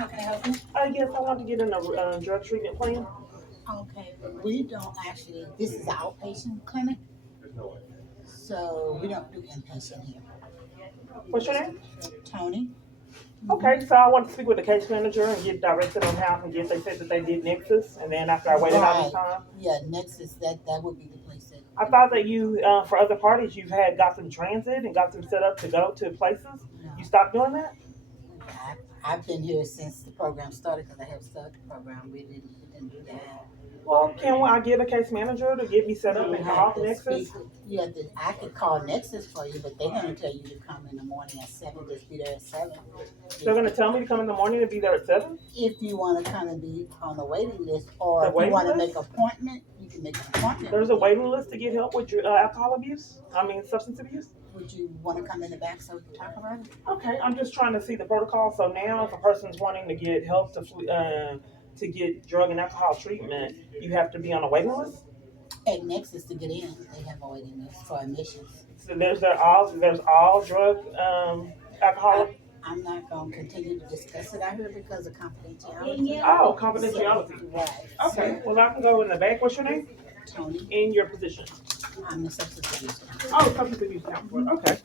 How can I help you? Yes, I want to get in a drug treatment plan. Okay, we don't actually, this is an outpatient clinic, so we don't do inpatient here. What's your name? Tony? Okay, so I want to speak with the case manager and get directed on how I can get. They said that they did Nexus, and then after I waited all this Right. time, Yeah, Nexus, that would be the place that. I thought that you, for other parties, you've had got them transit and got them set up to go to places. No, You stopped doing that? I've been here since the program started because I have started the program. We didn't do that. Well, can I get a case manager to get me set up You and come have off to Nexus? speak, you have to, I could call Nexus for you, but they're gonna tell you to come in the morning at 7, just be there at 7. They're going to tell me to come in the morning and be there at 7? If you wanna come and be on the waiting list, The or if you waiting wanna list? make an appointment, you can make an appointment. There's a waiting list to get help with your alcohol abuse? I mean, substance abuse? Would you wanna come in the back so we can talk about it? Okay, I'm just trying to see the protocol. So now, if a person's wanting to get help to get drug and alcohol treatment, you have to be on a waiting list. At Nexus to get in, they have a waiting list for admissions. So there's all drug alcohol. I'm not gonna continue to discuss it out here because of confidentiality. Oh, confidentiality. Right. Okay, well I can go in the back. What's your name? Tony, In your position. I'm the substance abuse counselor. Oh, substance abuse counselor. Okay.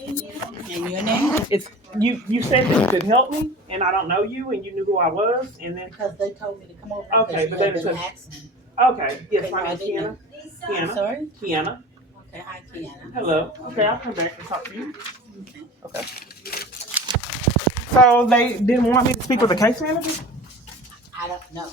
And your name? It's you. You said that you could help me, and I don't know you, and you knew who I was, and then Because they told me to come over. Okay, because but you have then it been says- asking. okay. Yes, Okay, my no, I name's Kiana. didn't. Kiana. Sorry? Kiana. Okay, hi, Kiana. Hello. Okay, I'll come back and talk to you. Okay. Okay. So they didn't want me to speak with the case manager? I don't know.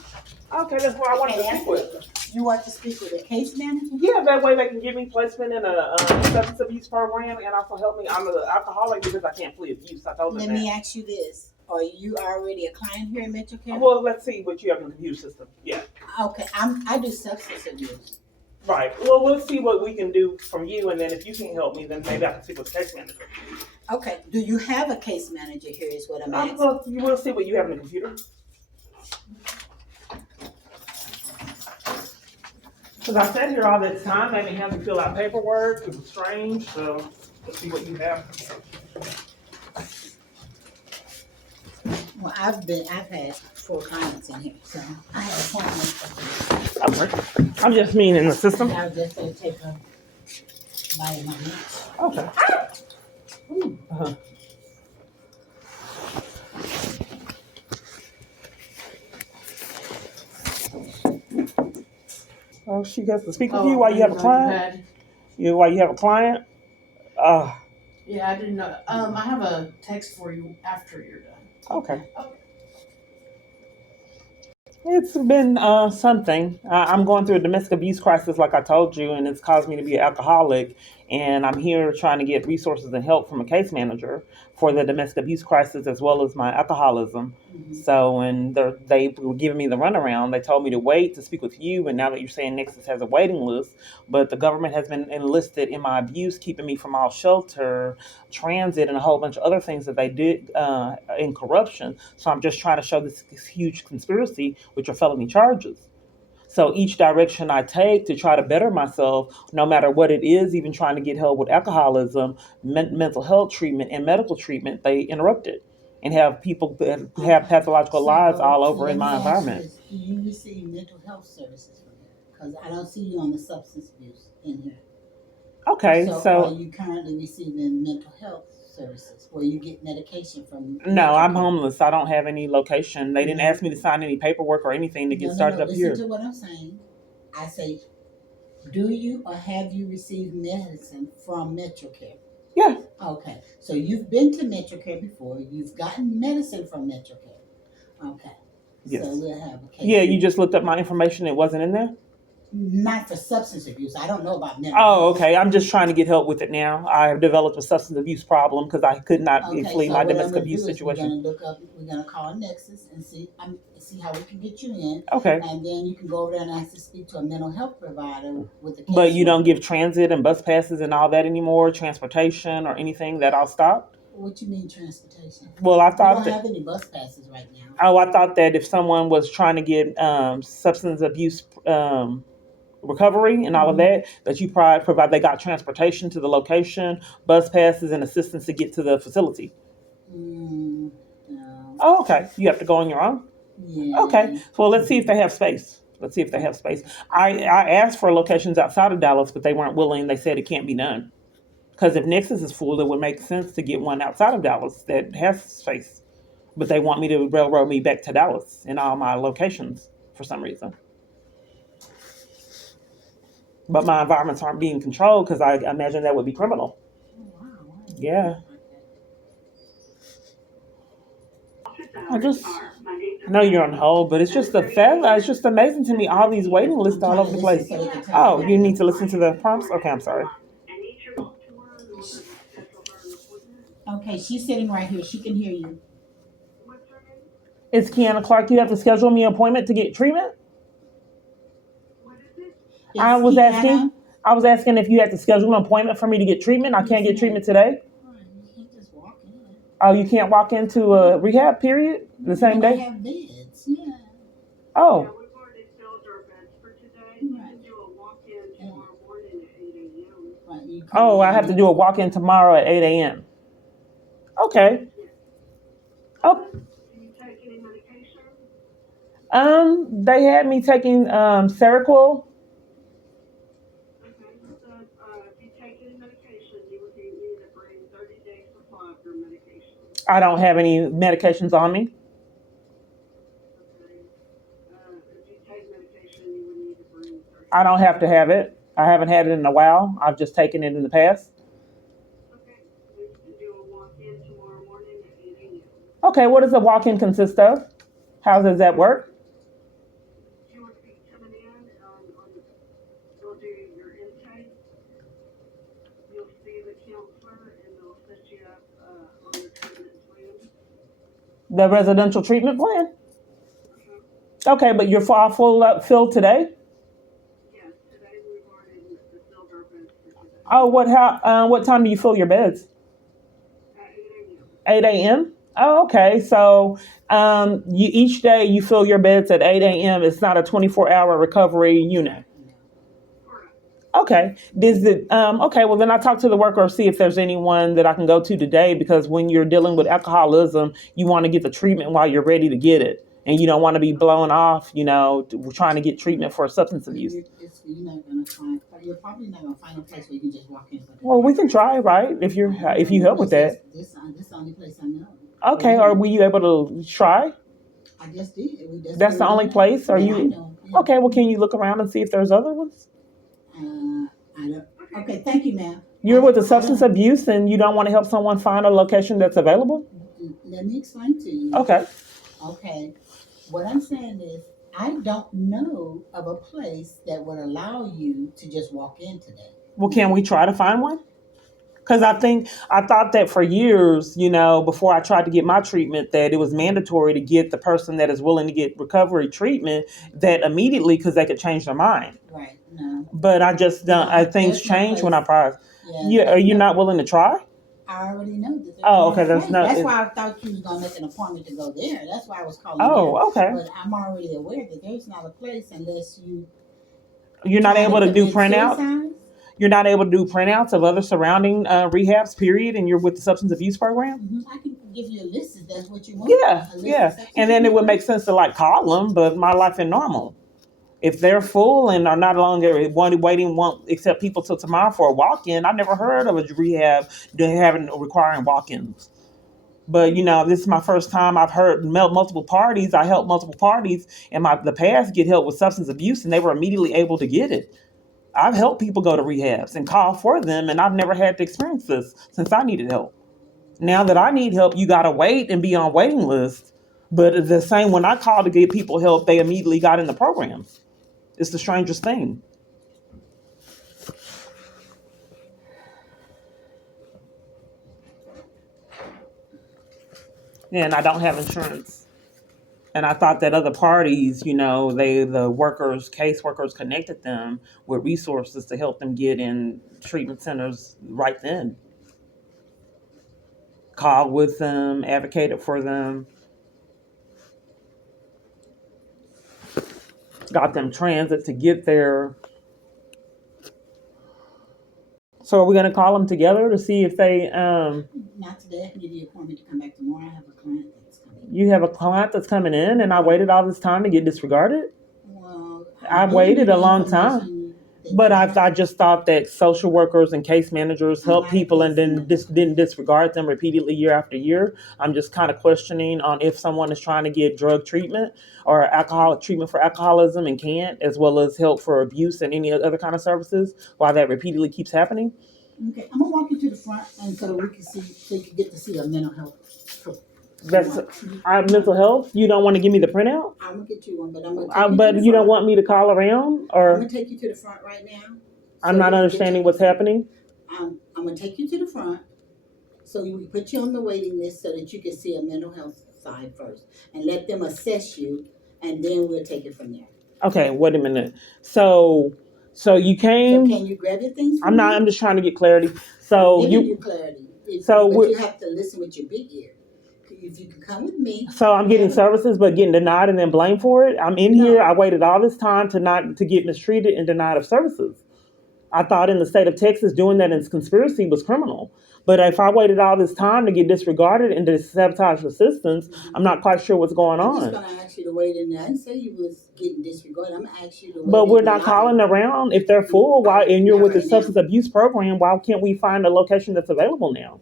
Okay, that's what I wanted to speak with. You want to speak with a case manager? Yeah, that way they can give me placement in a substance abuse program and also help me. I'm an alcoholic because I can't plead abuse. I told them Let that. me ask you this. Are you already a client here in Metro Care? Well, let's see what you have in the computer system. Yeah. Okay, I do substance abuse. Right. Well, we'll see what we can do from you, and then if you can help me, then maybe I can speak with the case manager. Okay, do you have a case manager here is what I'm asking. Well, we'll see what you have in the computer. Because I sat here all this time, they didn't have me fill out paperwork. It was strange. So let's see what you have. Well, I've had 4 clients in here, so I have appointments. I'm just mean in the system. I was just gonna take a bite of my lunch. Okay. Ooh. Uh-huh. Oh, she has to speak with you while you have a client. While you have a client. Yeah, I didn't know. I have a text for you after you're done. Okay. It's been something. I'm going through a domestic abuse crisis, like I told you, and it's caused me to be an alcoholic. And I'm here trying to get resources and help from a case manager for the domestic abuse crisis as well as my alcoholism. Mhm. So, and they were giving me the runaround. They told me to wait to speak with you, and now that you're saying Nexus has a waiting list, but the government has been enlisted in my abuse, keeping me from all shelter, transit, and a whole bunch of other things that they did in corruption. So I'm just trying to show this huge conspiracy, which are felony charges. So each direction I take to try to better myself, no matter what it is, even trying to get help with alcoholism, mental health treatment, and medical treatment, they interrupt it and have people that have pathological lies all over in my environment. Do you receive mental health services from here? Because I don't see you on the substance abuse in here. Okay, Are so you currently receiving mental health services where you get medication from? no, I'm homeless. I don't have any location. They didn't ask me to sign any paperwork or anything to get started up Listen here. to what I'm saying. I say, do you or have you received medicine from MetroCare? Yeah. Okay, so you've been to MetroCare before. You've gotten medicine from MetroCare. Okay. Yes. So we'll have a case. Yeah, you just looked up my information. It wasn't in there? Not for substance abuse. I don't know about mental Oh, health. okay. I'm just trying to get help with it now. I have developed a substance abuse problem because I could not Okay, flee so my what I'm domestic gonna abuse do is situation. we're gonna call Nexus and see how we can get you in, Okay. and then you can go over there and ask to speak to a mental health provider with the case. But you don't give transit and bus passes and all that anymore, transportation or anything, that all stopped? What you mean transportation? Well, I We thought don't that. have any bus passes right now. Oh, I thought that if someone was trying to get substance abuse recovery and all of that you provide, they got transportation to the location, bus passes, and assistance to get to the facility. No. Oh, okay. You have to go on your own? Yeah. Okay. Well, let's see if they have space. I asked for locations outside of Dallas, but they weren't willing. They said it can't be done. Because if Nexus is full, it would make sense to get one outside of Dallas that has space. But they want me to railroad me back to Dallas in all my locations for some reason. But my environments aren't being controlled because I imagine that would be criminal. Oh, wow. Yeah. I know you're on hold, but it's just it's just amazing to me, all these waiting lists all over the place. Oh, you need to listen to the prompts? Okay, I'm sorry. Okay, she's sitting right here. She can hear you. It's Kiana Clark. You have to schedule me an appointment to get treatment? I was asking if you had to schedule an appointment for me to get treatment. I can't get treatment today. You can't just walk in. Oh, you can't walk into a rehab period the same They day? have beds, yeah. Oh. We've already filled our beds for today. You can do a walk-in tomorrow morning at 8 a.m. Oh, I have to do a walk-in tomorrow at 8 a.m. Okay. Oh. Do you take any medication? They had me taking Seroquel. Okay, so if you take any medication, you would need to bring 30-day supply of your medication. I don't have any medications on me. Okay. If you take medication, you would need to bring 30. I don't have to have it. I haven't had it in a while. I've just taken it in the past. Okay, we can do a walk-in tomorrow morning at 8 a.m. Okay, what does a walk-in consist of? How does that work? You would be coming in, they'll do your intake. You'll see the counselor, and they'll set you up on the treatment plan. The residential treatment plan? Okay, but you're filled today? Yes, today we've already filled our beds for today. Oh, what time do you fill your beds? At 8 a.m. 8 a.m.? Oh, okay. So each day you fill your beds at 8 a.m. It's not a 24-hour recovery unit. Correct. Okay. Okay, well then I talk to the worker, see if there's anyone that I can go to today, because when you're dealing with alcoholism, you want to get the treatment while you're ready to get it. And you don't want to be blown off, trying to get treatment for substance abuse. You're probably not going to find a place where you can just walk in. Well, we can try, right? If you help with that. This is the only place I know. Okay, or were you able to try? I just did. That's the only place? Are you? Yeah. Okay, well, can you look around and see if there's other ones? I don't. Okay, thank you, ma'am. You're with the substance abuse and you don't want to help someone find a location that's available? Let me explain to you. Okay. Okay. What I'm saying is, I don't know of a place that would allow you to just walk in today. Well, can we try to find one? Because I thought that for years, before I tried to get my treatment, that it was mandatory to get the person that is willing to get recovery treatment that immediately, because they could change their mind. Right. No. But I just don't. Things change when I prize. Yeah. Are you not willing to try? I already know that. Okay. That's why I thought you was gonna make an appointment to go there. That's why I was calling. Oh, okay. But I'm already aware that there's not a place unless you're not able to do printouts. You're not able to do printouts of other surrounding rehabs, period, and you're with the substance abuse program? Mm-hmm. I can give you a list if that's what you want. Yeah. And then it would make sense to call them, but my life is normal. If they're full and are not longer won't accept people till tomorrow for a walk-in, I never heard of a rehab requiring walk-ins. But this is my first time I've heard multiple parties. I helped multiple parties in the past get help with substance abuse, and they were immediately able to get it. I've helped people go to rehabs and call for them, and I've never had to experience this since I needed help. Now that I need help, you got to wait and be on waiting list. But the same, when I called to get people help, they immediately got in the program. It's the strangest thing. And I don't have insurance. And I thought that other parties, the caseworkers connected them with resources to help them get in treatment centers right then. Called with them, advocated for them, got them transit to get there. So are we going to call them together to see if they... Not today. I can give you an appointment to come back tomorrow. I have a client that's coming You have a client that's coming in, and I waited all this time to get disregarded. Well, I waited a long time, but I just thought that social workers and case managers help people and then didn't disregard them repeatedly year after year. I'm just kind of questioning on if someone is trying to get drug treatment or alcoholic treatment for alcoholism and can't, as well as help for abuse and any other kind of services, why that repeatedly keeps happening. Okay, I'm gonna walk you to the front, and so we can see, so you can get to see a mental health. That's mental health. You don't want to give me the printout? I'm gonna get you one, but I'm gonna take you But to the you front. don't want me to call around, I'm or gonna take you to the front right now. I'm not understanding what's happening. I'm gonna take you to the front, so we put you on the waiting list so that you can see a mental health side first, and let them assess you, and then we'll take it from there. Okay, wait a minute. So you So came. can you grab your things? I'm not. I'm just trying to get clarity. So I'm giving you clarity. But you have to listen with your big ear. If you can come with me. So I'm getting services, but getting denied and then blamed for it. I'm in here. I waited all this time to get mistreated and denied of services. I thought in the state of Texas doing that in conspiracy was criminal. But if I waited all this time to get disregarded and to sabotage assistance, I'm not quite sure what's going on. I'm just gonna ask you to wait in there. I didn't say you was getting disregarded. I'm gonna ask you to wait. But we're not calling around if they're full. Why? And you're with the substance abuse program. Why can't we find a location that's available now?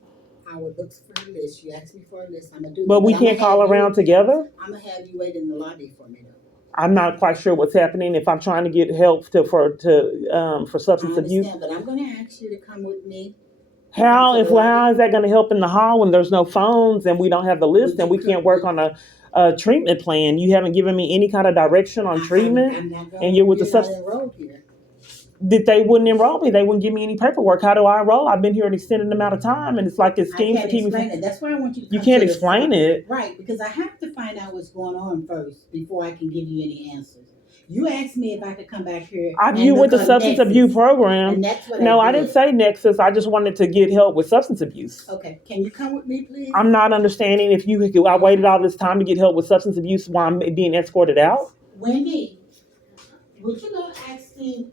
I would look for a list. You asked me for a list. I'm gonna do. But we can't call around together. I'm gonna have you wait in the lobby for me though. I'm not quite sure what's happening if I'm trying to get help for substance abuse. But I'm gonna ask you to come with me. How is that going to help in the hall when there's no phones and we don't have the list and we can't work on a treatment plan? You haven't given me any kind of direction on treatment, and you're with the substance. That they wouldn't enroll me. They wouldn't give me any paperwork. How do I enroll? I've been here an extended amount of time, and it's like this scheme to keep me. That's why I want you to. You can't explain it, right? Because I have to find out what's going on first before I can give you any answers. You asked me if I could come back here. You with the substance abuse program. And that's what no, I didn't say Nexus. I just wanted to get help with substance abuse. Okay, can you come with me, please? I'm not understanding if I waited all this time to get help with substance abuse while I'm being escorted out. Wendy, would you go ask Steve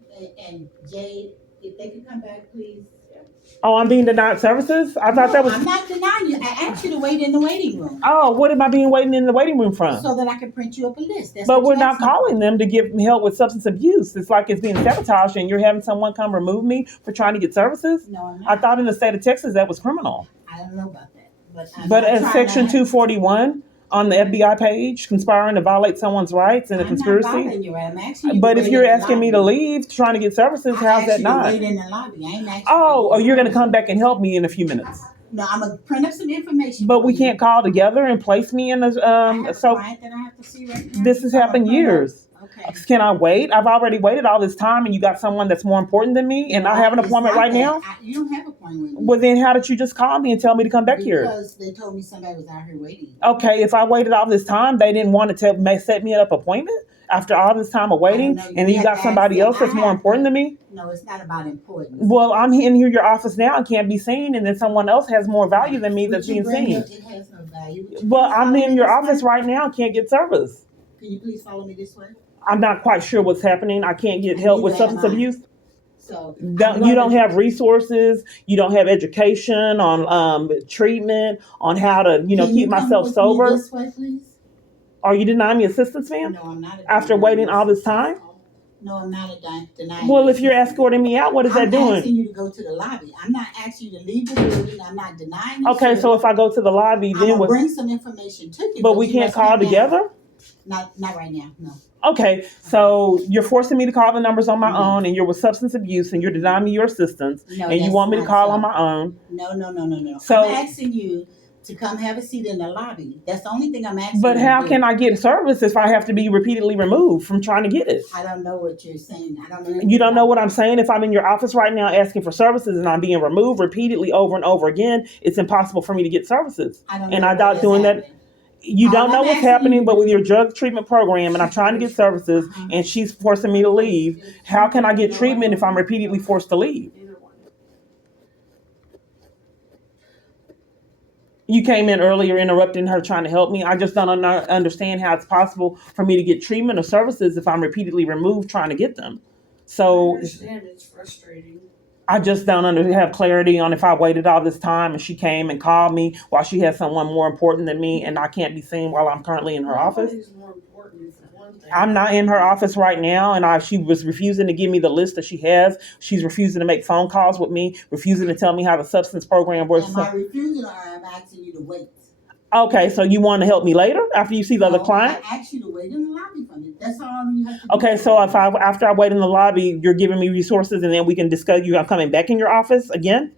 and Jade if they could come back, please? Oh, I'm being denied services? I thought that was. I'm not denying you. I asked you to wait in the waiting room. Oh, what am I waiting in the waiting room from? So that I can print you up a list. But we're not calling them to give me help with substance abuse. It's like it's being sabotaged and you're having someone come remove me for trying to get services? No, I'm not. I thought in the state of Texas that was criminal. I don't know about that. But in Section 241 on the FBI page, conspiring to violate someone's rights and a conspiracy. I'm not violating your right. I'm asking you. But if you're asking me to leave, trying to get services, how's that not? Wait in the lobby. I ain't asking you're going to come back and help me in a few minutes. No, I'm gonna print up some information. But we can't call together and place me in a I have a client that I have to see right now. This has happened years. Okay. Can I wait? I've already waited all this time, and you got someone that's more important than me, and I have an appointment right now. You don't have an appointment. Well, then how did you just call me and tell me to come back here? Because they told me somebody was out here waiting. Okay, if I waited all this time, they didn't want to set me up an appointment after all this time of waiting, and then you got somebody else that's more important than me. No, it's not about importance. Well, I'm in here, your office now, and can't be seen, and then someone else has more value than me that's being seen. It has no value. Well, I'm in your office right now, can't get service. Can you please follow me this way? I'm not quite sure what's happening. I can't get help with substance abuse. So you don't have resources. You don't have education on treatment, on how to keep myself sober. This way, please? Are you denying me assistance, ma'am? No, I'm not. After waiting all this time? No, I'm not denying. Well, if you're escorting me out, what is that doing? I'm asking you to go to the lobby. I'm not asking you to leave the building. I'm not denying you. Okay, so if I go to the lobby, then we'll bring some information to you. But we can't call together? Not right now, no. Okay, so you're forcing me to call the numbers on my own, and you're with substance abuse, and you're denying me your assistance, and you want me to call on my own. No. So I'm asking you to come have a seat in the lobby. That's the only thing I'm asking. But how can I get service if I have to be repeatedly removed from trying to get it? I don't know what you're saying. I don't know. You don't know what I'm saying? If I'm in your office right now asking for services and I'm being removed repeatedly over and over again, it's impossible for me to get services. And I doubt doing that. You don't know what's happening, but with your drug treatment program, and I'm trying to get services, and she's forcing me to leave, how can I get treatment if I'm repeatedly forced to leave? You came in earlier interrupting her trying to help me. I just don't understand how it's possible for me to get treatment or services if I'm repeatedly removed trying to get them. So I understand it's frustrating. I just don't have clarity on if I waited all this time and she came and called me while she had someone more important than me and I can't be seen while I'm currently in her office. Nobody's more important for one thing. I'm not in her office right now, and she was refusing to give me the list that she has. She's refusing to make phone calls with me, refusing to tell me how the substance program works. Am I refusing or I'm asking you to wait? Okay, so you want to help me later after you see the other client? I asked you to wait in the lobby for me. That's all you have to do. Okay, so if after I wait in the lobby, you're giving me resources, and then we can discuss. I'm coming back in your office again.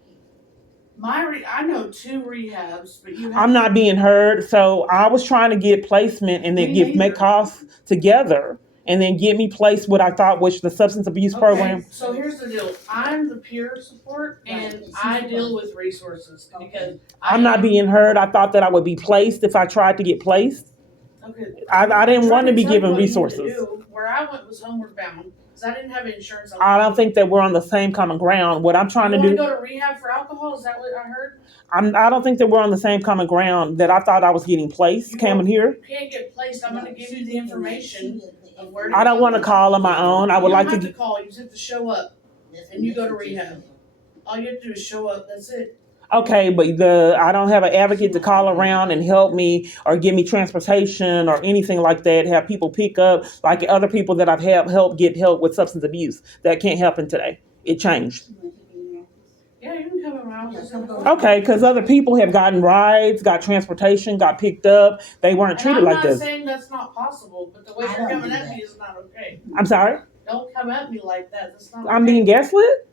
I know 2 rehabs, but you. I'm not being heard, so I was trying to get placement and then make calls together, and then get me placed what I thought was the substance abuse program. So here's the deal. I'm the peer support, and I deal with resources because I'm not being heard. I thought that I would be placed if I tried to get placed. Okay. I didn't want to be given resources. Where I went was homeward bound because I didn't have insurance. I don't think that we're on the same common ground. What I'm trying to do. You want to go to rehab for alcohol? Is that what I heard? I don't think that we're on the same common ground. That I thought I was getting placed coming here. You can't get placed. I'm going to give you the information of where. I don't want to call on my own. I would like to. You don't have to call. You just have to show up, and you go to rehab. All you have to do is show up. That's it. Okay, but I don't have an advocate to call around and help me or give me transportation or anything like that. Have people pick up like other people that I've helped get help with substance abuse. That can't happen today. It changed. Yeah, you can come around. Okay, because other people have gotten rides, got transportation, got picked up. They weren't treated like this. I'm not saying that's not possible, but the way you're coming at me is not okay. I'm sorry? Don't come at me like that. That's not. I'm being gaslit?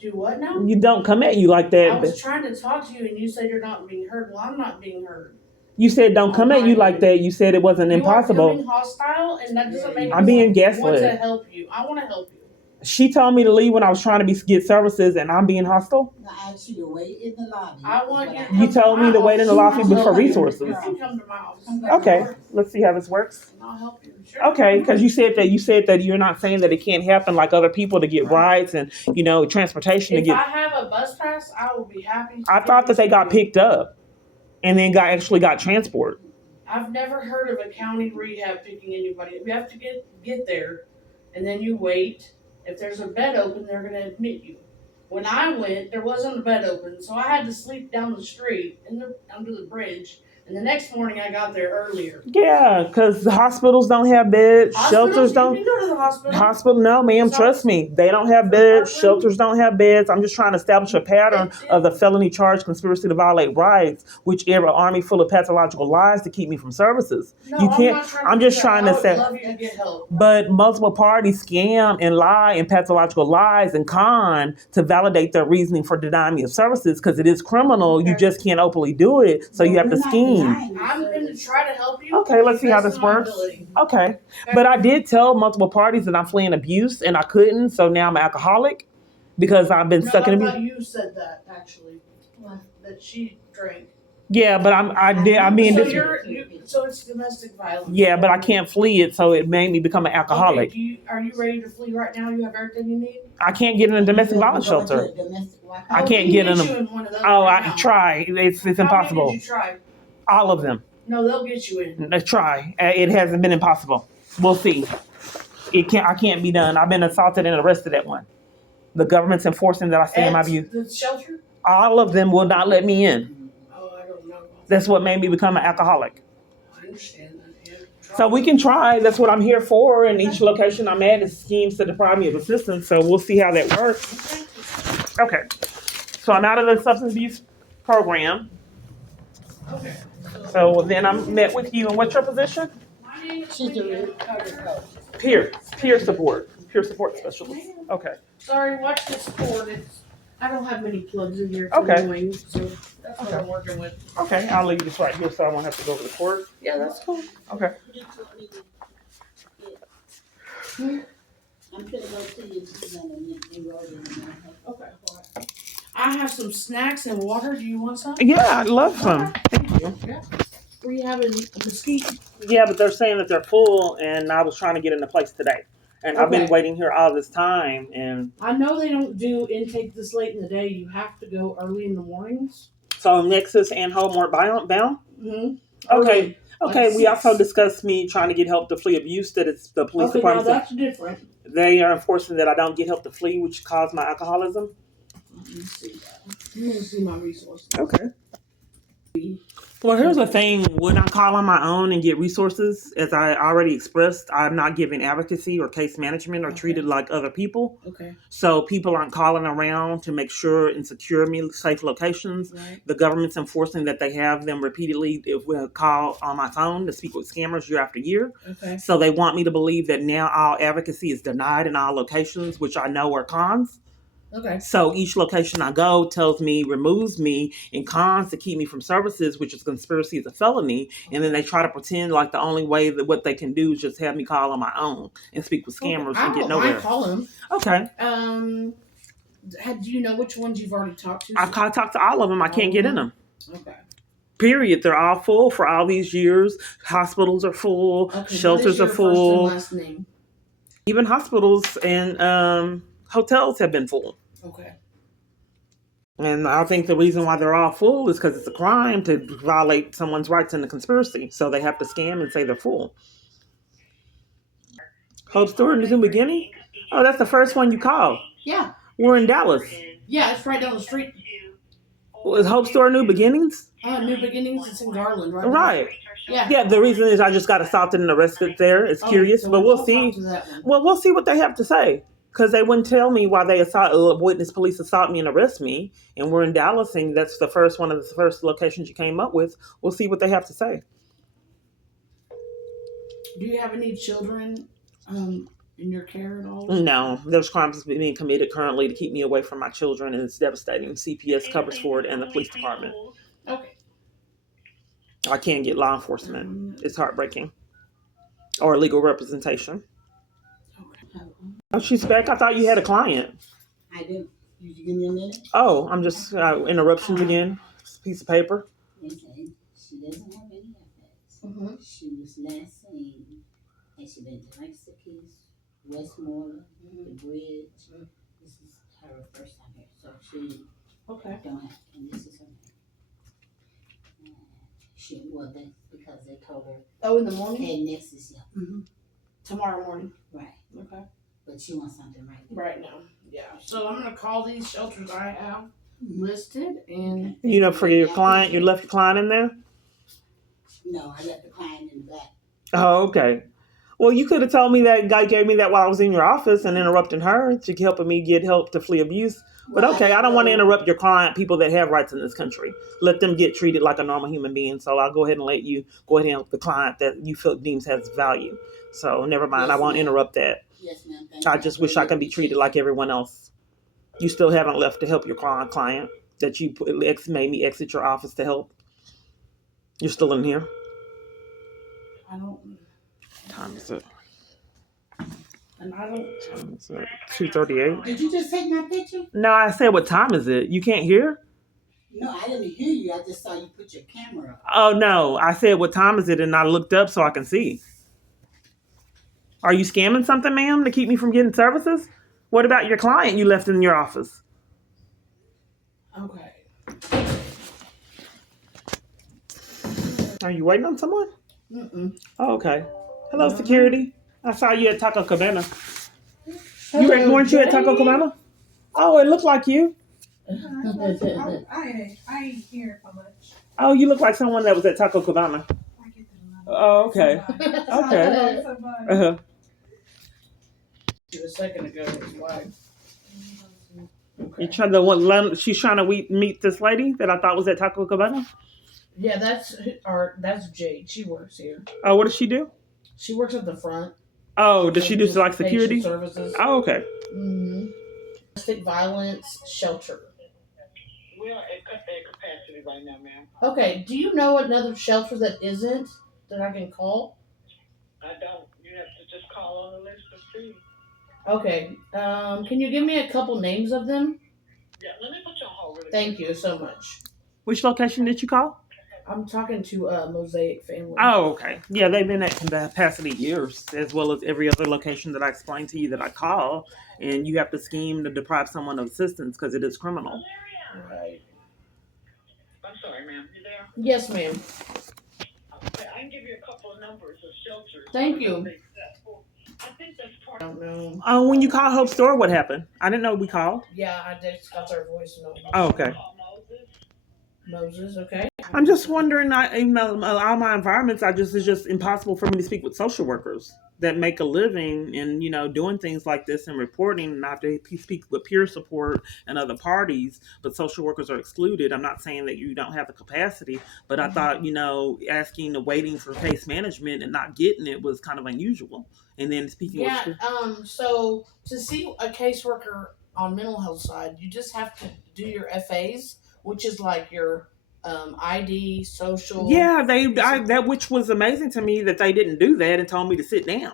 Do what now? You don't come at you like that. I was trying to talk to you and you said you're not being heard. Well, I'm not being heard. You said don't come at you like that. You said it wasn't impossible. You're being hostile and that doesn't make I'm being gaslit. I want to help you. I want to help you. She told me to leave when I was trying to get services and I'm being hostile? I asked you to wait in the lobby. I want you. You told me to wait in the lobby for resources. You can come to my office. Okay, let's see how this works. And I'll help you. Sure. Okay, because you said that you're not saying that it can't happen like other people to get rides and transportation to get. If I have a bus pass, I will be happy. I thought that they got picked up and then got transport. I've never heard of a county rehab picking anybody. We have to get there, and then you wait. If there's a bed open, they're going to admit you. When I went, there wasn't a bed open, so I had to sleep down the street under the bridge. And the next morning, I got there earlier. Yeah, because hospitals don't have beds, shelters don't. You can go to the hospital. Hospital, no, ma'am. Trust me, they don't have beds. Shelters don't have beds. I'm just trying to establish a pattern of the felony charge conspiracy to violate rights, which are an army full of pathological lies to keep me from services. No, you can't. I'm just trying to say. I would love you to get help. But multiple parties scam and lie and pathological lies and con to validate their reasoning for denying me of services because it is criminal. Okay. You just can't openly do it, so you have to scheme. I'm going to try to help you. Okay, let's see how this works. Okay. But I did tell multiple parties that I'm fleeing abuse and I couldn't, so now I'm an alcoholic because I've been stuck in abuse. No, you said that actually. That she drank. Yeah, but so it's domestic violence. Yeah, but I can't flee it, so it made me become an alcoholic. Okay, are you ready to flee right now? You have everything you need? I can't get in a domestic violence shelter. I can't get in them. I try. It's impossible. How many did you try? All of them. No, they'll get you in. Let's try. It hasn't been impossible. We'll see. I can't be done. I've been assaulted and arrested at one. The government's enforcing that I stay in my abuse. The shelter? All of them will not let me in. Oh, I don't know. That's what made me become an alcoholic. I understand that. Yeah. So we can try. That's what I'm here for. And each location I'm at is schemes to deprive me of assistance. So we'll see how that works. Okay. So I'm out of the substance abuse program. Okay. So then I'm met with you. And what's your position? My name is Peer support specialist. Okay. Sorry, watch this cord. I don't have many plugs in here. Okay. Annoying, so that's what I'm working with. Okay, I'll leave this right here so I won't have to go to the court. Yeah, that's cool. Okay. I'm gonna go see you and roll in the Okay. I have some snacks and water. Do you want some? Yeah, I'd love some. Thank you. Yeah. Were you having mesquite? Yeah, but they're saying that they're full, and I was trying to get into place today. And I've been waiting here all this time, and I know they don't do intake this late in the day. You have to go early in the mornings. So Nexus and Homeward bound? Mm-hmm. Okay. Okay, we also discussed me trying to get help to flee abuse, that it's the police department. Now that's different. They are enforcing that I don't get help to flee, which caused my alcoholism. Let me see. Let me see my resources. Okay. Well, here's the thing. When I call on my own and get resources, as I already expressed, I'm not given advocacy or case management or treated like other people. Okay. So people aren't calling around to make sure and secure me safe locations. Right. The government's enforcing that they have them repeatedly if we call on my phone to speak with scammers year after year. Okay. So they want me to believe that now all advocacy is denied in all locations, which I know are cons. Okay. So each location I go tells me, removes me, and cons to keep me from services, which is conspiracy is a felony. And then they try to pretend like the only way that what they can do is just have me call on my own and speak with scammers and get nowhere. I call them. Okay. Do you know which ones you've already talked to? I talked to all of them. I can't get in them. Okay. Period. They're all full for all these years. Hospitals are full. Okay, Shelters are full. First and last name? Even hospitals and hotels have been full. Okay. And I think the reason why they're all full is because it's a crime to violate someone's rights in the conspiracy. So they have to scam and say they're full. Hope Store New Beginning? Oh, that's the first one you called. Yeah. We're in Dallas. Yeah, it's right down the street. Is Hope Store New Beginnings? New Beginnings. It's in Garland, right? Right. Yeah. Yeah, the reason is I just got assaulted and arrested there. It's curious, so but we'll see. Well, we'll see what they have to say. Because they wouldn't tell me why they witness police assault me and arrest me. And we're in Dallas, and that's the first one of the first locations you came up with. We'll see what they have to say. Do you have any children in your care at all? No, there's crimes being committed currently to keep me away from my children, and it's devastating. CPS covers for it and the police department. Okay. I can't get law enforcement. It's heartbreaking. Or legal representation. Oh, she's back. I thought you had a client. I do. You give me a minute? Oh, I'm just interruptions again. Piece of paper. Okay. She doesn't have any effects. Mm-hmm. She was last seen, and she been to Mexico's, Westmoreland, the bridge. This is her first time here, so she don't have, and this is her name. That's because they told her. Oh, in the morning? Head nexus, yeah. Mm-hmm. Tomorrow morning. Right. Okay. But she wants something right now. Right now. Yeah. So I'm gonna call these shelters I have listed and For your client, you left your client in there? No, I left the client in the back. Oh, okay. Well, you could have told me that guy gave me that while I was in your office and interrupting her to helping me get help to flee abuse. But okay, I don't want to interrupt your client, people that have rights in this country. Let them get treated like a normal human being. So I'll go ahead and let you go ahead and help the client that you feel deems has value. So never mind, I won't interrupt that. Yes, ma'am. I just wish I could be treated like everyone else. You still haven't left to help your client that you made me exit your office to help. You're still in here. I don't. Time is it? And I don't. Time is it? 2:38. Did you just take my picture? No, I said what time is it? You can't hear? No, I didn't hear you. I just saw you put your camera up. Oh no, I said what time is it, and I looked up so I can see. Are you scamming something, ma'am, to keep me from getting services? What about your client you left in your office? Okay. Are you waiting on someone? Mm-mm. Oh, okay. Hello, security. I saw you at Taco Cabana. Hello, Weren't you at Taco Cabana? Oh, it looked like you. I ain't here for much. Oh, you look like someone that was at Taco Cabana. I get that a lot. Oh, okay. Okay. Uh-huh. A second ago, his wife. You trying to she's trying to meet this lady that I thought was at Taco Cabana? Yeah, that's Jade. She works here. Oh, what does she do? She works at the front. Oh, does she do like security? Services. Oh, okay. Mm-hmm. Domestic violence shelter. We are at capacity right now, ma'am. Okay, do you know another shelter that isn't that I can call? I don't. You have to just call on the list to see. Okay. Can you give me a couple names of them? Yeah, let me put you on hold really Thank you so much. Which location did you call? I'm talking to Mosaic Family. Oh, okay. Yeah, they've been at capacity years, as well as every other location that I explained to you that I call. And you have to scheme to deprive someone of assistance because it is criminal. Right. I'm sorry, ma'am. You there? Yes, ma'am. Okay, I can give you a couple of numbers of shelters. Thank you. I think think that's part I of don't know. When you called Hope Store, what happened? I didn't know we called. Yeah, I just got their voice note. Oh, okay. Moses, okay. I'm just wondering. All my environments, it's just impossible for me to speak with social workers that make a living and doing things like this and reporting. And I have to speak with peer support and other parties, but social workers are excluded. I'm not saying that you don't have the capacity, but I thought asking and waiting for case management and not getting it was kind of unusual. And then speaking Yeah, with so to see a caseworker on mental health side, you just have to do your FAs, which is like your ID, social. that which was amazing to me that they didn't do that and told me to sit down.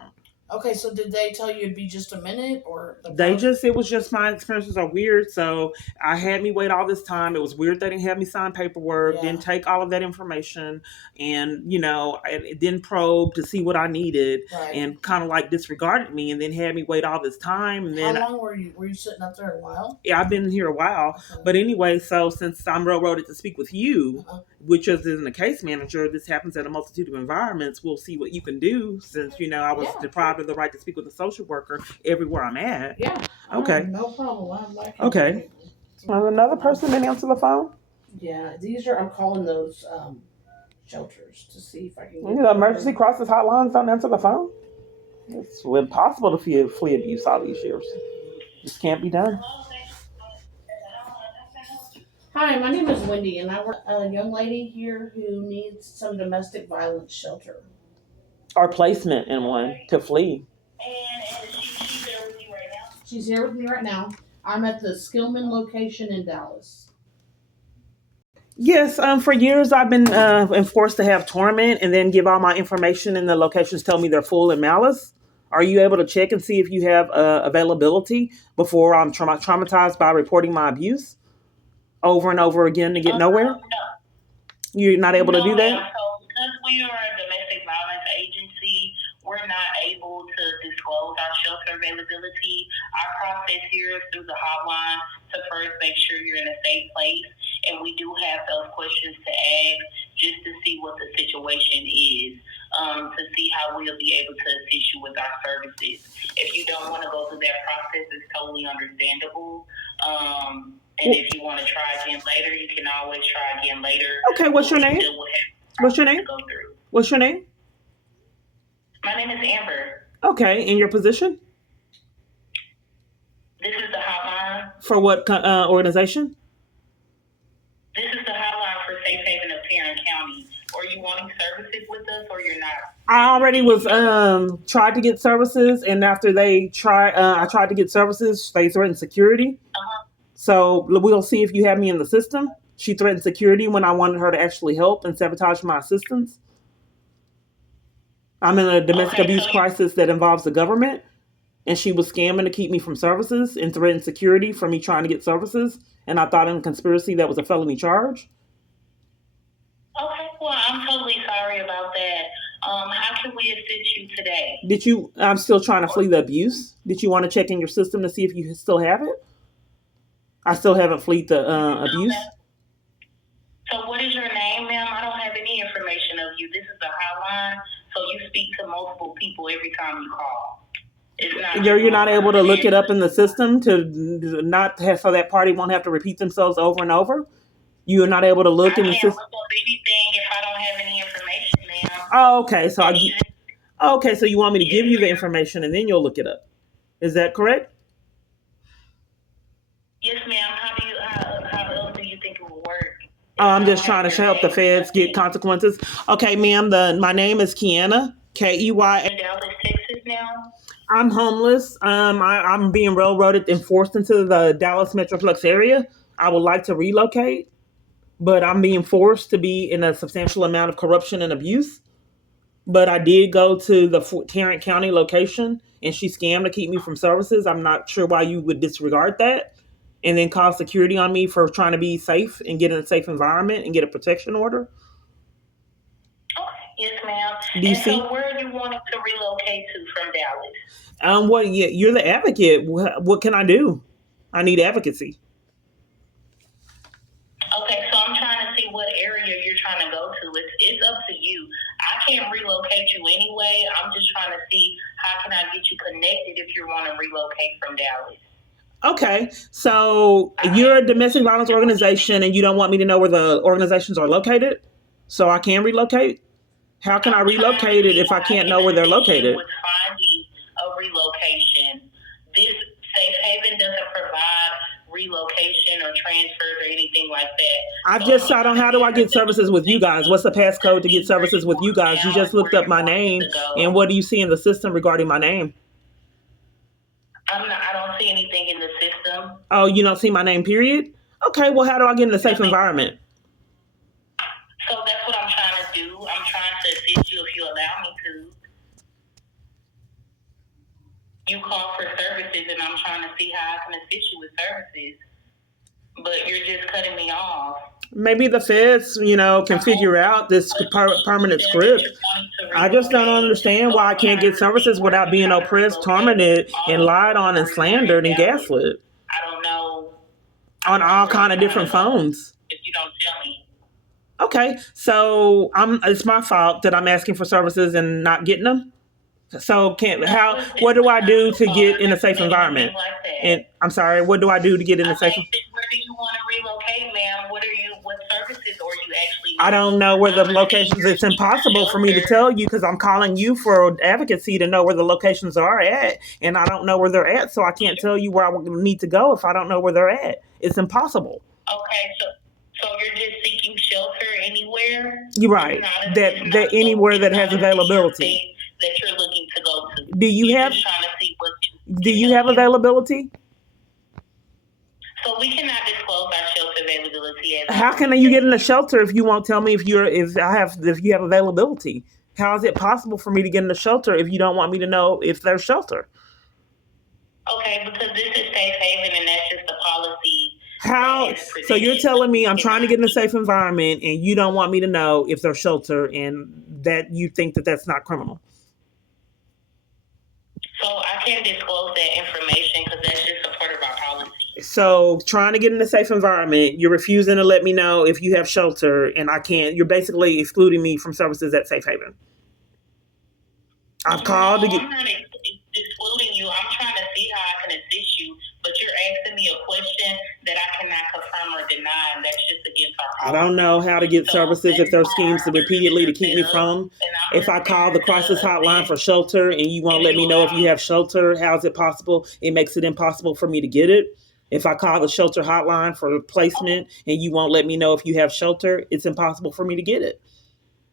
Okay, so did they tell you it'd be just a minute or it was just my experiences are weird. So I had me wait all this time. It was weird they didn't have me sign paperwork, didn't take all of that information, and it didn't probe to see what I needed, right. And kind of like disregarded me, and then had me wait all this time. And then how long were you sitting up there? A while? Yeah, I've been here a while. Okay. But anyway, so since I'm railroaded to speak with you, which is in the case manager, this happens at a multitude of environments. We'll see what you can do since I was deprived of the right to speak with a social worker everywhere I'm at. Yeah. Okay. No problem. I'm like Okay. Another person didn't answer the phone? Yeah, I'm calling those shelters to see if I can get The emergency crisis hotlines don't answer the phone? It's impossible to flee abuse all these years. This can't be done. Hi, my name is Wendy, and I work a young lady here who needs some domestic violence shelter. Or placement in one to flee. And she's there with you right now? She's here with me right now. I'm at the Skillman location in Dallas. Yes, for years I've been enforced to have torment and then give all my information and the locations tell me they're full in malice. Are you able to check and see if you have availability before I'm traumatized by reporting my abuse over and over again to get nowhere? No. You're not able to do that? So because we are a domestic violence agency, we're not able to disclose our shelter availability. Our process here is through the hotline to first make sure you're in a safe place. And we do have those questions to ask just to see what the situation is, to see how we'll be able to assist you with our services. If you don't want to go through that process, it's totally understandable. And if you want to try again later, you can always try again later. Okay, what's your name? What's your name? What's your name? My name is Amber. Okay, in your position? This is the hotline. For what organization? This is the hotline for Safe Haven of Tarrant County. Are you wanting services with us or you're not? I already was tried to get services, and after I tried to get services, they threatened security. So we'll see if you have me in the system. She threatened security when I wanted her to actually help and sabotage my assistance. I'm in a domestic abuse crisis that involves the government, and she was scamming to keep me from services and threatened security for me trying to get services. And I thought in a conspiracy that was a felony charge. Okay, well, I'm totally sorry about that. How can we assist you today? I'm still trying to flee the abuse. Did you want to check in your system to see if you still have it? I still haven't fled the abuse. So what is your name, ma'am? I don't have any information of you. This is a hotline, so you speak to multiple people every time you call. You're not able to look it up in the system to not have, so that party won't have to repeat themselves over and over? You're not able to look in the system? I can't look up anything if I don't have any information, ma'am. Oh, okay. So you want me to give you the information and then you'll look it up. Is that correct? Yes, ma'am. How else do you think it will work? I'm just trying to help the feds get consequences. Okay, ma'am, my name is Kiana, Key. In Dallas, Texas now? I'm homeless. I'm being railroaded and forced into the Dallas Metroplex area. I would like to relocate, but I'm being forced to be in a substantial amount of corruption and abuse. But I did go to the Tarrant County location, and she scammed to keep me from services. I'm not sure why you would disregard that and then call security on me for trying to be safe and get in a safe environment and get a protection order. Yes, ma'am. So where are you wanting to relocate to from Dallas? You're the advocate. What can I do? I need advocacy. Okay, so I'm trying to see what area you're trying to go to. It's up to you. I can't relocate you anyway. I'm just trying to see how can I get you connected if you want to relocate from Dallas. Okay, so you're a domestic violence organization and you don't want me to know where the organizations are located? So I can relocate? How can I relocate it if I can't know where they're located? With finding a relocation, this safe haven doesn't provide relocation or transfers or anything like that. I just shot on how do I get services with you guys? What's the passcode to get services with you guys? You just looked up my name, and what do you see in the system regarding my name? I don't see anything in the system. Oh, you don't see my name, period? Okay, well, how do I get in a safe environment? So that's what I'm trying to do. I'm trying to assist you if you allow me to. You call for services, and I'm trying to see how I can assist you with services. But you're just cutting me off. Maybe the feds, can figure out this permanent script. I just don't understand why I can't get services without being oppressed, tormented, and lied on and slandered and gaslit. I don't know. On all kind of different phones. If you don't tell me. Okay, so it's my fault that I'm asking for services and not getting them. So what do I do to get in a safe environment? And I'm sorry, what do I do to get in a safe environment? Where do you want to relocate, ma'am? What services are you actually? I don't know where the locations. It's impossible for me to tell you because I'm calling you for advocacy to know where the locations are at, and I don't know where they're at, so I can't tell you where I need to go if I don't know where they're at. It's impossible. Okay, so you're just seeking shelter anywhere? You're right. That anywhere that has availability. That you're looking to go to. Do you have availability? So we cannot disclose our shelter availability. How can you get in a shelter if you won't tell me if you have availability? How is it possible for me to get in a shelter if you don't want me to know if there's shelter? Okay, because this is safe haven and that's just the policy. How? So you're telling me I'm trying to get in a safe environment and you don't want me to know if there's shelter and that you think that that's not criminal? So I can't disclose that information because that's just a part of our policy. So trying to get in a safe environment, you're refusing to let me know if you have shelter, and I can't. You're basically excluding me from services at Safe Haven. I've called to get. I'm not excluding you. I'm trying to see how I can assist you, but you're asking me a question that I cannot confirm or deny, and that's just against our policy. I don't know how to get services if there's schemes repeatedly to keep me from. If I call the crisis hotline for shelter and you won't let me know if you have shelter, how is it possible? It makes it impossible for me to get it. If I call the shelter hotline for placement and you won't let me know if you have shelter, it's impossible for me to get it.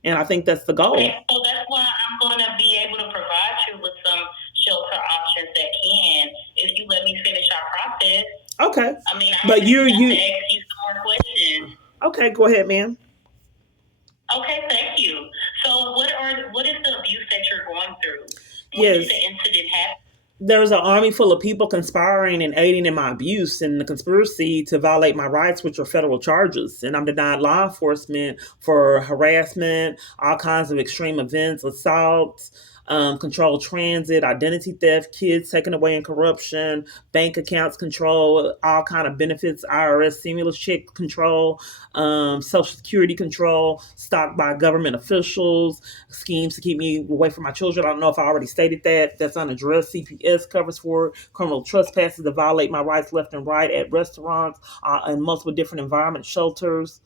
And I think that's the goal. Okay, so that's why I'm going to be able to provide you with some shelter options that can, if you let me finish our process. Okay. I mean, but you ask you some more questions. Okay, go ahead, ma'am. Okay, thank you. So what is the abuse that you're going through? Yes. When did the incident happen? There was an army full of people conspiring and aiding in my abuse and the conspiracy to violate my rights, which are federal charges. And I'm denied law enforcement for harassment, all kinds of extreme events, assaults, controlled transit, identity theft, kids taken away in corruption, bank accounts control, all kind of benefits, IRS stimulus check control, Social Security control, stocked by government officials, schemes to keep me away from my children. I don't know if I already stated that. That's unaddressed. CPS covers for it. Criminal trespasses to violate my rights left and right at restaurants and multiple different environment shelters.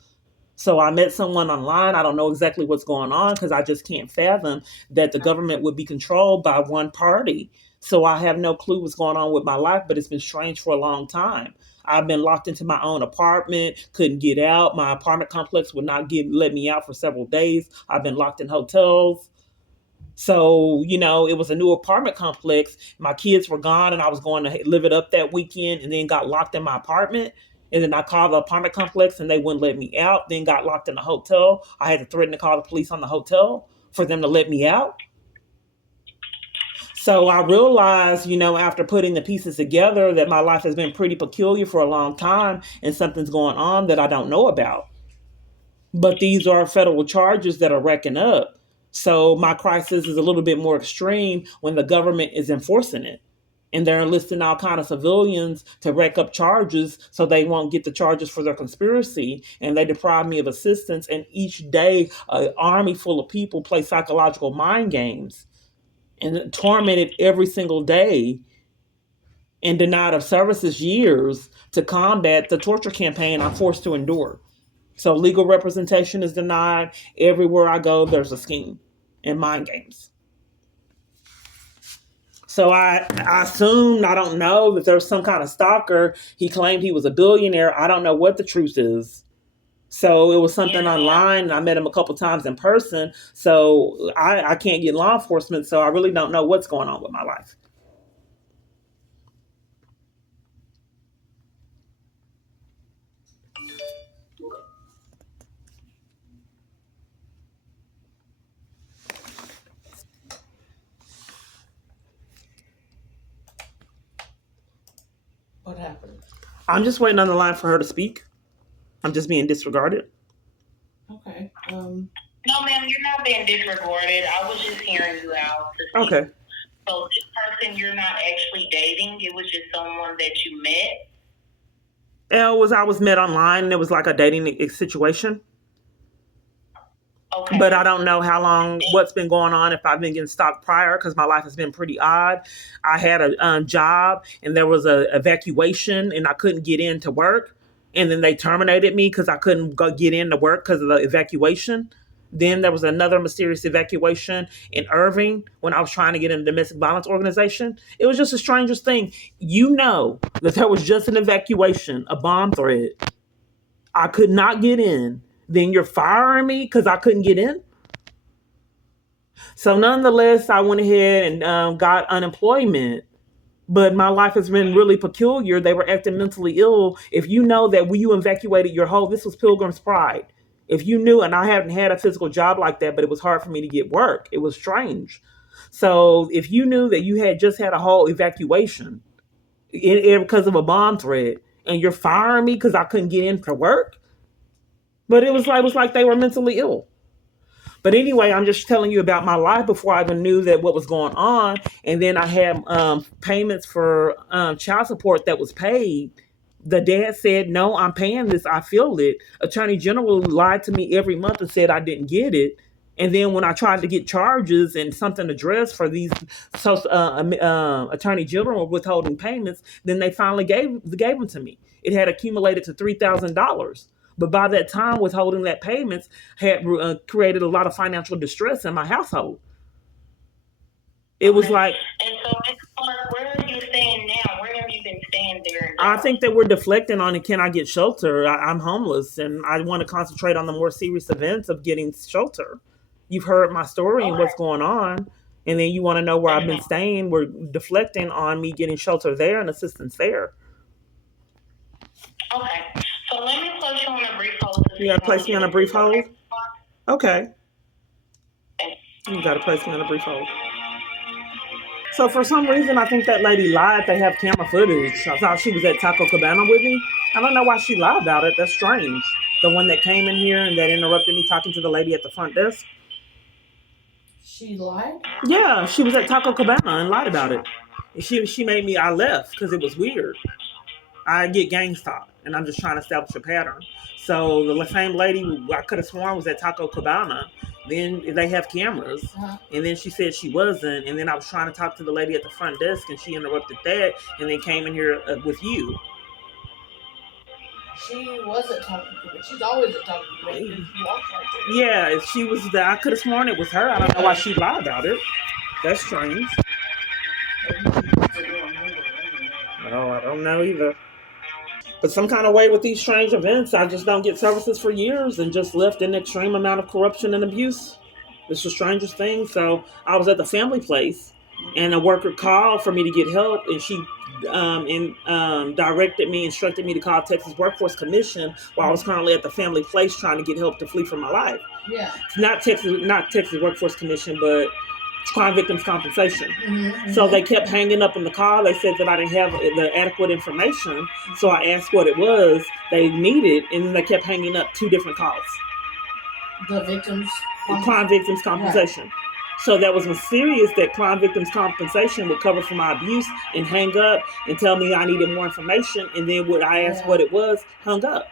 So I met someone online. I don't know exactly what's going on because I just can't fathom that the government would be controlled by one party. So I have no clue what's going on with my life, but it's been strange for a long time. I've been locked into my own apartment, couldn't get out. My apartment complex would not let me out for several days. I've been locked in hotels. So, it was a new apartment complex. My kids were gone and I was going to live it up that weekend and then got locked in my apartment. And then I called the apartment complex and they wouldn't let me out. Then got locked in the hotel. I had to threaten to call the police on the hotel for them to let me out. So I realized, after putting the pieces together that my life has been pretty peculiar for a long time and something's going on that I don't know about. But these are federal charges that are racking up. So my crisis is a little bit more extreme when the government is enforcing it. And they're enlisting all kind of civilians to rack up charges so they won't get the charges for their conspiracy. And they deprive me of assistance. And each day, an army full of people play psychological mind games and tormented every single day and denied of services years to combat the torture campaign I'm forced to endure. So legal representation is denied. Everywhere I go, there's a scheme and mind games. So I assumed, I don't know, that there's some kind of stalker. He claimed he was a billionaire. I don't know what the truth is. So it was something online. I met him a couple times in person. So I can't get law enforcement. So I really don't know what's going on with my life. What happened? I'm just waiting on the line for her to speak. I'm just being disregarded. Okay. No, ma'am, you're not being disregarded. I was just hearing you out to see. Okay. So this person you're not actually dating, it was just someone that you met? I was met online and it was like a dating situation. Okay. But I don't know how long, what's been going on, if I've been getting stalked prior, because my life has been pretty odd. I had a job and there was a evacuation and I couldn't get in to work. And then they terminated me because I couldn't get in to work because of the evacuation. Then there was another mysterious evacuation in Irving when I was trying to get in a domestic violence organization. It was just the strangest thing. You know that there was just an evacuation, a bomb threat. I could not get in. Then you're firing me because I couldn't get in? So nonetheless, I went ahead and got unemployment. But my life has been really peculiar. They were acting mentally ill. If you know that when you evacuated your whole, this was Pilgrim's Pride. If you knew, and I haven't had a physical job like that, but it was hard for me to get work. It was strange. So if you knew that you had just had a whole evacuation because of a bomb threat and you're firing me because I couldn't get in for work, but it was like they were mentally ill. But anyway, I'm just telling you about my life before I even knew that what was going on. And then I had payments for child support that was paid. The dad said, no, I'm paying this. I feel it. Attorney General lied to me every month and said I didn't get it. And then when I tried to get charges and something addressed for these Attorney General withholding payments, then they finally gave them to me. It had accumulated to $3,000. But by that time, withholding that payments had created a lot of financial distress in my household. It was like... And so, Ms. Clark, where are you staying now? Where have you been staying there? I think that we're deflecting on it. Can I get shelter? I'm homeless, and I want to concentrate on the more serious events of getting shelter. You've heard my story and what's going on, and then you want to know where I've been staying. We're deflecting on me getting shelter there and assistance there. Okay. So let me place you on a brief hold. You got to place me on a brief hold? Okay. You got to place me on a brief hold. So for some reason, I think that lady lied. They have camera footage. I thought she was at Taco Cabana with me. I don't know why she lied about it. That's strange. The one that came in here and that interrupted me talking to the lady at the front desk. She lied? Yeah, she was at Taco Cabana and lied about it. She made me, I left because it was weird. I get gang stalked, and I'm just trying to establish a pattern. So the same lady I could have sworn was at Taco Cabana. Then they have cameras, and then she said she wasn't. And then I was trying to talk to the lady at the front desk, and she interrupted that, and then came in here with you. She wasn't talking to me. She's always talking to me. She walks right there. Yeah, she was. I could have sworn it was her. I don't know why she lied about it. That's strange. No, I don't know either. But some kind of way with these strange events, I just don't get services for years and just left an extreme amount of corruption and abuse. It's the strangest thing. So I was at the family place and a worker called for me to get help, and she instructed me to call Texas Workforce Commission while I was currently at the family place trying to get help to flee from my life. Yeah. Not Texas Workforce Commission, but Crime Victims Compensation. Mm-hmm. So they kept hanging up in the call. They said that I didn't have the adequate information. So I asked what it was they needed, and then they kept hanging up 2 different calls. The victims? Crime Victims Compensation. Right. So that was mysterious that crime victims compensation would cover for my abuse and hang up and tell me I needed more information. And then when I asked what it was, hung up.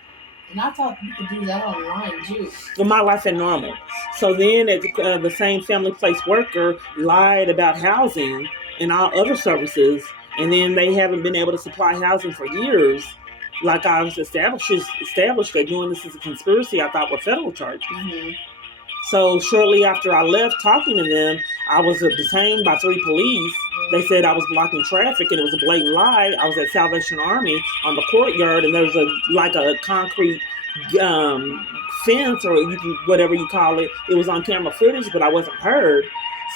And I thought you could do that online too. Well, my life had normal. So then the same family place worker lied about housing and all other services. And then they haven't been able to supply housing for years. Like I was established that doing this as a conspiracy, I thought were federal charges. Mm-hmm. So shortly after I left talking to them, I was detained by 3 police. They said I was blocking traffic, and it was a blatant lie. I was at Salvation Army on the courtyard, and there's a concrete fence, or whatever you call it. It was on camera footage, but I wasn't heard.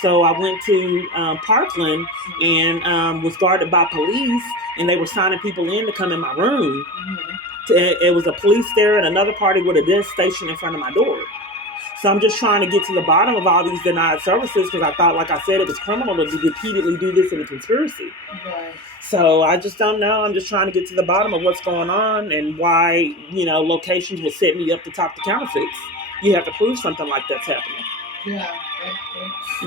So I went to Parkland and was guarded by police, and they were signing people in to come in my room. Mm-hmm. It was a police there and another party with a desk station in front of my door. So I'm just trying to get to the bottom of all these denied services because I thought, like I said, it was criminal to repeatedly do this in a conspiracy. Right. So I just don't know. I'm just trying to get to the bottom of what's going on and why, locations will set me up to talk to counterfeits. You have to prove something like that's happening. Yeah.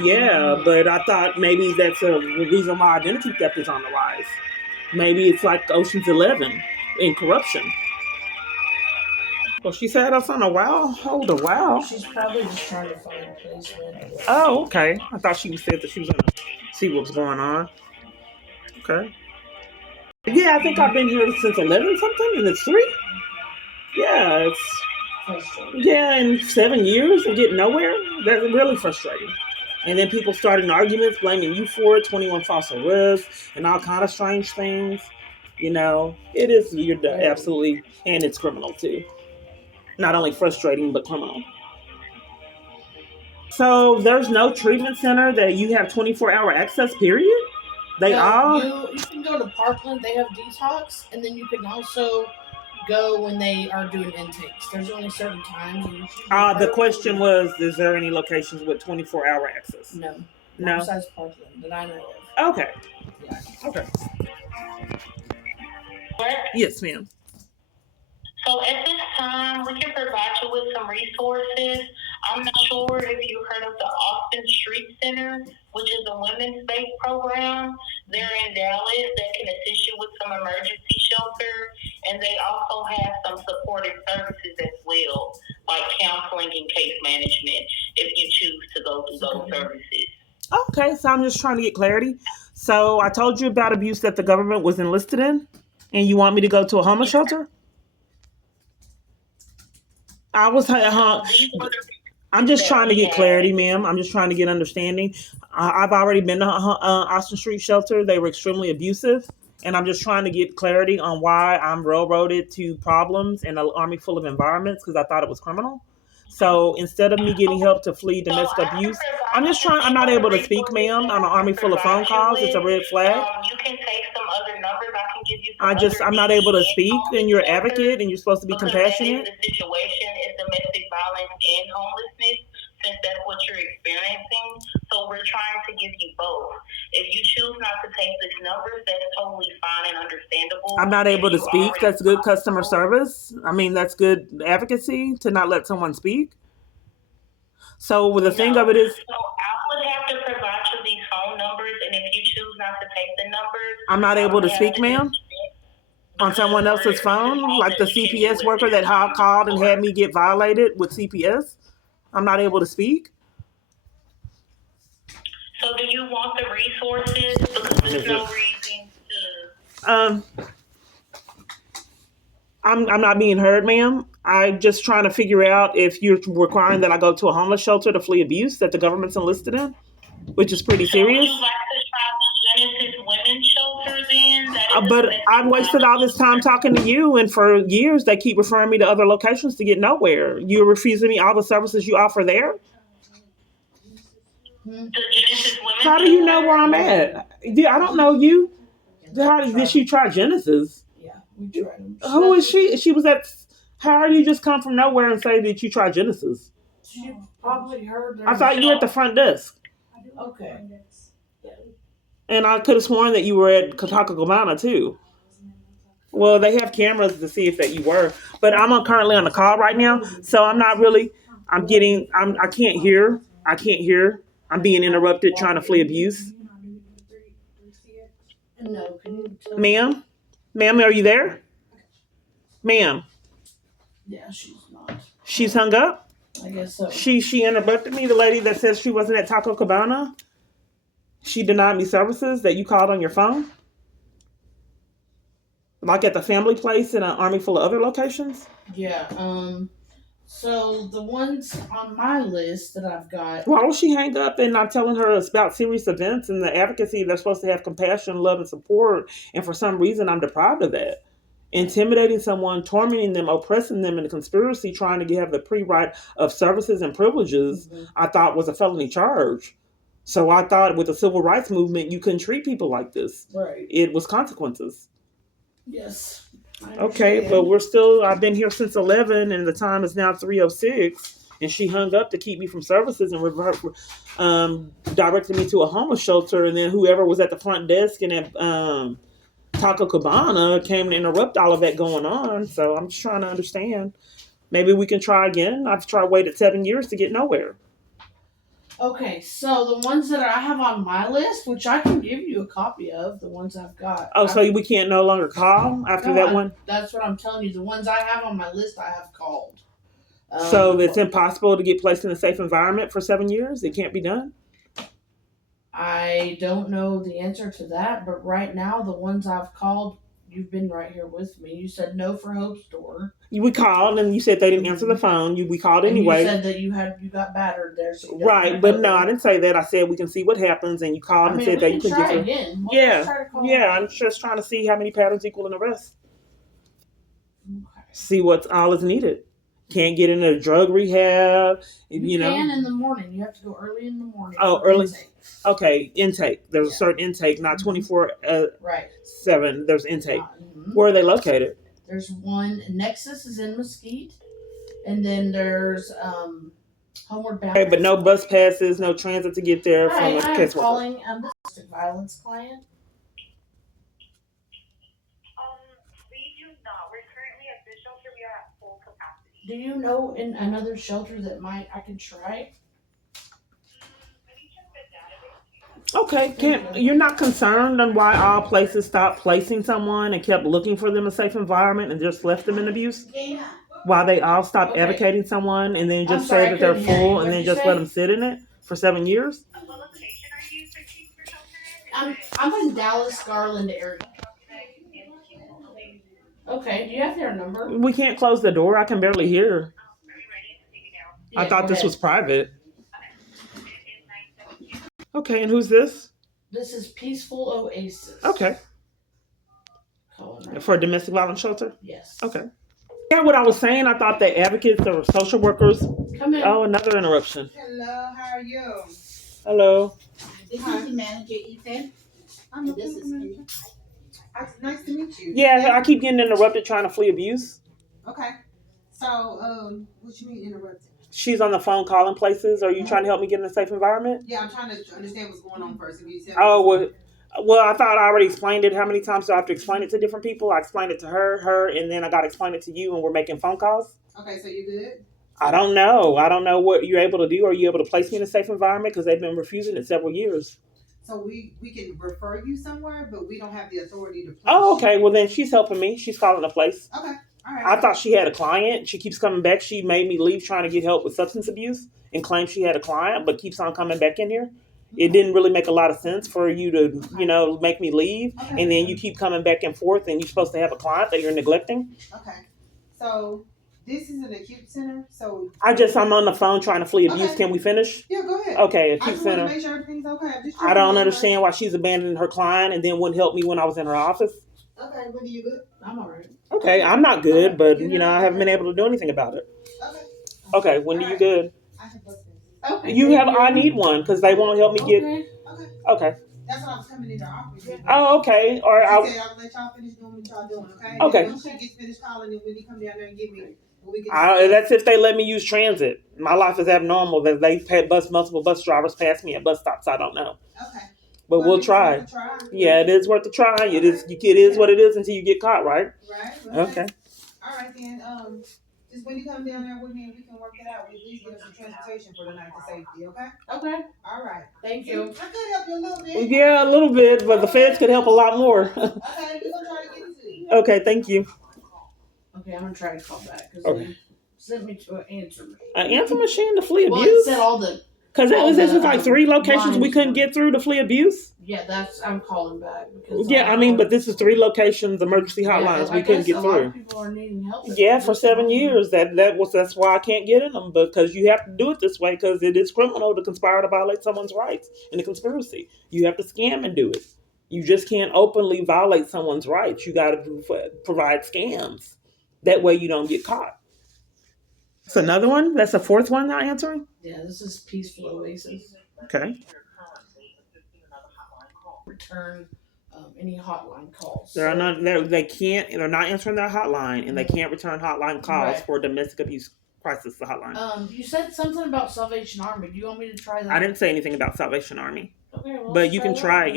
Yeah, but I thought maybe that's a reason why identity theft is on the rise. Maybe it's like Ocean's 11 in corruption. Well, she said us on a hold a while. She's probably just trying to find a placement. Oh, okay. I thought she said that she was going to see what was going on. Okay. Yeah, I think I've been here since 11 something, and it's 3. Yeah, it's... Yeah, in 7 years and getting nowhere. That's really frustrating. And then people started arguments, blaming you for it, 21 false arrests, and all kind of strange things. It is, you're absolutely, and it's criminal too. Not only frustrating, but criminal. So there's no treatment center that you have 24-hour access, period? You can go to Parkland, they have detox, and then you can also go when they are doing intakes. There's only certain times. The question was, is there any locations with 24-hour access? No. No? Besides Parkland that I know of. Okay. Yeah. Okay. What? Yes, ma'am. So at this time, we can provide you with some resources. I'm not sure if you heard of the Austin Street Center, which is a women's-based program. They're in Dallas that can assist you with some emergency shelter, and they also have some supportive services as well, like counseling and case management, if you choose to go through those services. Okay, so I'm just trying to get clarity. So I told you about abuse that the government was enlisted in, and you want me to go to a homeless shelter? I was... I'm just trying to get clarity, ma'am. I'm just trying to get understanding. I've already been to Austin Street Shelter. They were extremely abusive. And I'm just trying to get clarity on why I'm railroaded to problems in an army full of environments because I thought it was criminal. So instead of me getting help to flee domestic abuse, I'm not able to speak, ma'am, on an army full of phone calls. It's a red flag. You can take some other numbers. I can give you I'm not able to speak, and you're an advocate, and you're supposed to be compassionate. The situation is domestic violence and homelessness, since that's what you're experiencing. So we're trying to give you both. If you choose not to take these numbers, that's totally fine and understandable. I'm not able to speak. That's good customer service. That's good advocacy to not let someone speak. So the thing of it is... So I would have to provide you these phone numbers, and if you choose not to take the numbers... I'm not able to speak, ma'am? On someone else's phone? Like the CPS worker that called and had me get violated with CPS? I'm not able to speak? So do you want the resources? Because there's no reason to... I'm not being heard, ma'am. I'm just trying to figure out if you're requiring that I go to a homeless shelter to flee abuse that the government's enlisted in, which is pretty serious. Would you like to try the Genesis Women's Shelter then? But I've wasted all this time talking to you, and for years they keep referring me to other locations to get nowhere. You're refusing me all the services you offer there? The Genesis Women's How do you know where I'm at? I don't know you. Did she try Genesis? Yeah, we tried them. Who is she? She was at... How do you just come from nowhere and say that you tried Genesis? She probably heard... I thought you were at the front desk. Okay. And I could have sworn that you were at Taco Cabana too. Well, they have cameras to see if that you were. But I'm currently on the call right now, so I'm not really... I can't hear. I'm being interrupted trying to flee abuse. No, can you tell? Ma'am? Ma'am, are you there? Ma'am? Yeah, she's not. She's hung up? I guess so. She interrupted me, the lady that says she wasn't at Taco Cabana. She denied me services that you called on your phone. Like at the family place in an army full of other locations? Yeah, so the ones on my list that I've got. Why was she hang up and not telling her about serious events and the advocacy? They're supposed to have compassion, love, and support. And for some reason, I'm deprived of that. Intimidating someone, tormenting them, oppressing them in a conspiracy, trying to have the pre-right of services and privileges, I thought was a felony charge. So I thought with the civil rights movement, you couldn't treat people like this. Right. It was consequences. Yes. Okay, but I've been here since 11 and the time is now 3:06 and she hung up to keep me from services and directed me to a homeless shelter, and then whoever was at the front desk and at Taco Cabana came to interrupt all of that going on. So I'm just trying to understand. Maybe we can try again. I've waited 7 years to get nowhere. Okay, so the ones that I have on my list, which I can give you a copy of, the ones I've got. Oh, so we can't no longer call after that one? That's what I'm telling you. The ones I have on my list, I have called. So it's impossible to get placed in a safe environment for 7 years? It can't be done? I don't know the answer to that, but right now, the ones I've called, you've been right here with me. You said no for Hope's Door. We called and you said they didn't answer the phone. We called anyway. And you said that you got battered there. So right, but no, I didn't say that. I said we can see what happens, and you called and said that you couldn't get again. Yeah, I'm just trying to see how many patterns equal an arrest. Okay. See what's all is needed. Can't get into drug rehab. You know. Can in the morning. You have to go early in the morning. Oh, early. Intake. Okay, intake. There's a certain intake, not 24/7. There's intake. Where are they located? There's one. Nexus is in Mesquite, and then there's Homeward Bound. Okay, but no bus passes, no transit to get there from a I'm caseworker. calling domestic violence client. We do not. We're currently at this shelter. We are at full capacity. Do you know in another shelter that I can try? Okay, you're not concerned on why all places stopped placing someone and kept looking for them a safe environment and just left them in abuse? Why they all stopped advocating someone and then just say that they're full and then just let them sit in it for 7 years? What location are you searching for shelter? I'm in Dallas, Garland area. Okay, do you have their number? We can't close the door. I can barely hear. Are you ready to take it down? Yeah, I thought this was private. It is 9:17. Okay, and who's this? This is Peaceful Oasis. Okay. Right. For a domestic violence shelter? Yes. Okay. Yeah, what I was saying, I thought that advocates or social workers. Come in. Oh, another interruption. Hello, how are you? Hello. This is the manager, Ethan. I'm This is me. Nice to meet you. Yeah, I keep getting interrupted trying to flee abuse. Okay. So, what you mean interrupted? She's on the phone calling places. Are you trying to help me get in a safe environment? Yeah, I'm trying to understand what's going on first. If you tell Oh, well, I thought I already explained it. How many times do I have to explain it to different people? I explained it to her, and then I got to explain it to you, and we're making phone calls. Okay, so you're good? I don't know. I don't know what you're able to do. Are you able to place me in a safe environment? Because they've been refusing it several years. So we can refer you somewhere, but we don't have the authority to place Oh, okay. Well, then she's helping me. She's calling a place. Okay. All right. I thought she had a client. She keeps coming back. She made me leave trying to get help with substance abuse and claimed she had a client, but keeps on coming back in here. It didn't really make a lot of sense for you to, make me leave. Okay. And then you keep coming back and forth and you're supposed to have a client that you're neglecting. Okay. So this is an acute center. So I'm on the phone trying to flee abuse. Okay. Can we finish? yeah, go ahead. Okay, I acute just want to center. make sure everything's okay. I don't understand why she's abandoning her client and then wouldn't help me when I was in her office. Okay, when are you good? I'm alright. Okay, I'm not good, but I haven't been able to do anything about it. Okay. Okay, when are you good? I can bust this. Okay. I need one because they won't help me get. Okay. Okay. Okay. That's what I was coming in your office. Oh, okay. Or She said I'll let y'all finish doing what y'all doing, okay? Okay. And when she gets finished calling, and when he come down there and get me, we can. that's if they let me use transit. My life is abnormal. That they've had multiple bus drivers pass me at bus stops. I don't know, Okay. but we'll try. Yeah, it is worth a try. It is what it is until you get caught, right? Right. Okay. All right then. just when you come down there with me, we can work it out. We at least get us some transportation for the night to safety, okay? Okay, All right. thank you. I could help you a little bit. Yeah, a little bit, but the feds could help a lot more. Okay, we're gonna try to get it to you. Okay, thank you. Okay, I'm gonna try to call back because Okay. they sent me to an answer machine. An answer machine to flee Well, it abuse? said all the, Because all this the, was like 3 locations we lines couldn't were- get through to flee abuse. yeah, I'm calling back because. Yeah, I mean, but this is 3 locations, emergency hotlines we couldn't get A lot through. of people are needing help. Yeah, for 7 years. That's why I can't get in them, because you have to do it this way, because it is criminal to conspire to violate someone's rights in a conspiracy. You have to scam and do it. You just can't openly violate someone's rights. You got to provide scams. That way you don't get caught. That's another one. That's the 4th one I'm answering. Yeah, this is Peaceful Oasis. Okay. Return any hotline calls. They're not answering their hotline, and they can't return hotline calls for domestic abuse crisis hotline. You said something about Salvation Army. Do you want me to try that? I didn't say anything about Salvation Army. Okay, well, But you can try it, that.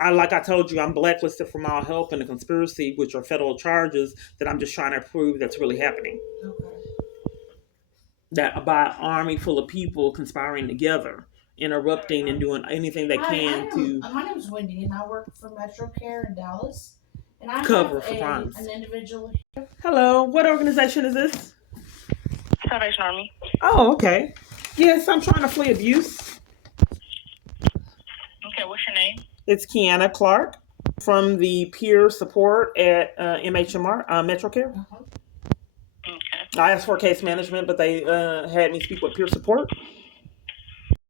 yeah. Like I told you, I'm blacklisted from all help in a conspiracy, which are federal charges that I'm just trying to prove that's really happening. Okay. That by an army full of people conspiring together, interrupting and doing anything they can to My name's Wendy, and I work for Metro Care in Dallas. And I cover have for crimes. an individual. Hello, what organization is this? Salvation Army. Oh, okay. Yes, I'm trying to flee abuse. Okay, what's your name? It's Kiana Clark from the peer support at MHMR, Metro Care. Uh-huh. Okay. I asked for case management, but they had me speak with peer support.